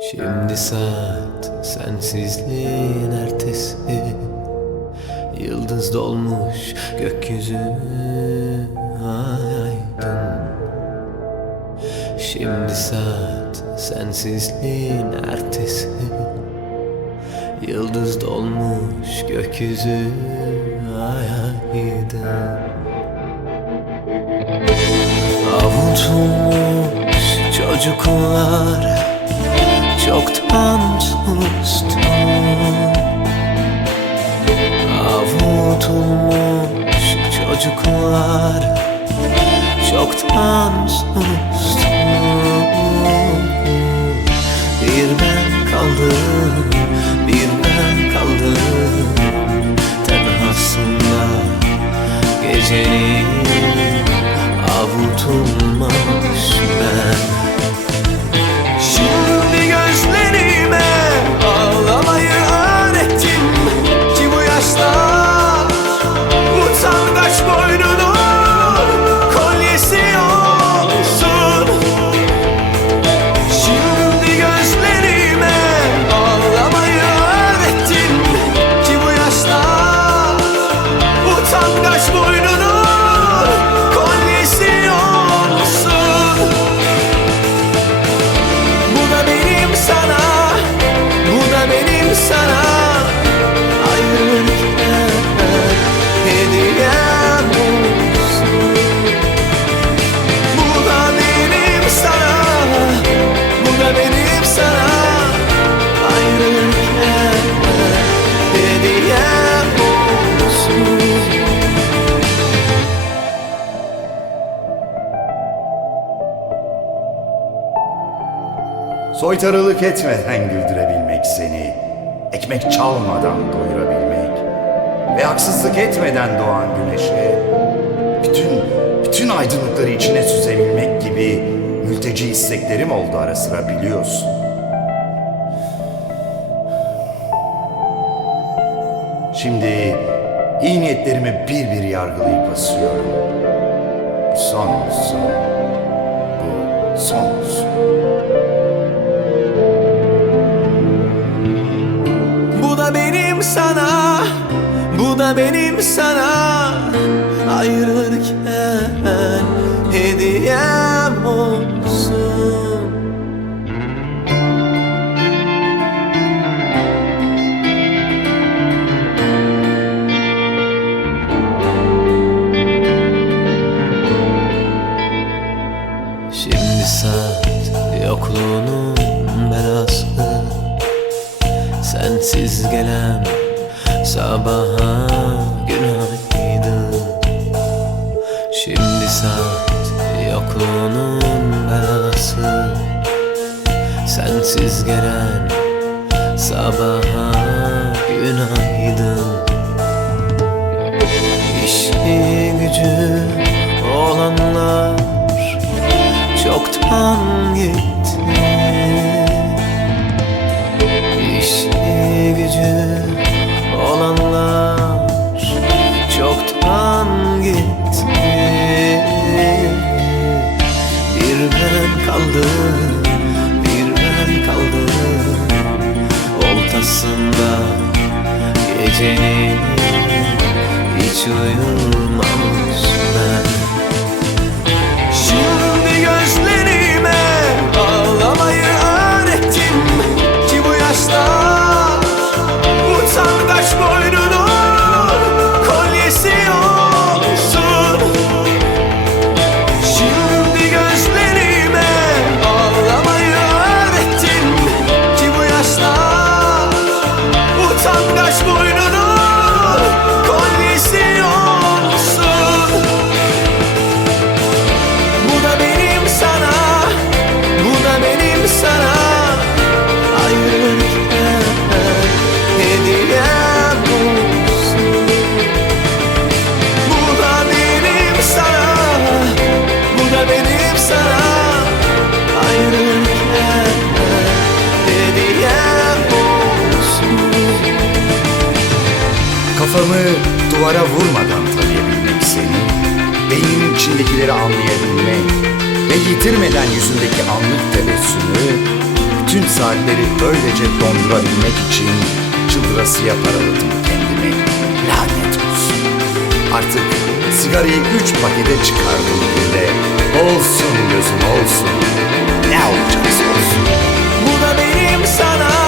Şimdi saat sensizliğin ertesi. Yıldız dolmuş gökyüzü aydın. Şimdi saat sensizliğin ertesi. Yıldız dolmuş gökyüzü aydın. Avutulmuş çocuklar çoktan sustu Avutulmuş çocuklar çoktan sustu Bir ben kaldım, Soytarılık etmeden güldürebilmek seni, ekmek çalmadan doyurabilmek ve haksızlık etmeden doğan güneşe bütün bütün aydınlıkları içine süzebilmek gibi mülteci isteklerim oldu ara sıra biliyorsun. Şimdi iyi niyetlerimi bir bir yargılayıp asıyorum. Son olsun. Bu son olsun. Benim sana, bu da benim sana. Ayrılırken hediyem olsun. Şimdi saat yokluğunun belası Sensiz gelen sabaha günaydın. Şimdi saat yokluğunun belası. Sensiz gelen sabaha günaydın. İşi gücü olanlar çoktan gitti gecenin hiç uyumamış Kafamı duvara vurmadan tanıyabilmek seni, beynimin içindekileri anlayabilmek ve yitirmeden yüzündeki anlık tebessümü bütün saatleri öylece dondurabilmek için çıldırasıya paraladım kendimi. Lanet olsun. Artık sigarayı üç pakete çıkardım günde. Olsun gözüm olsun. Ne olacaksa olsun. Bu da benim sana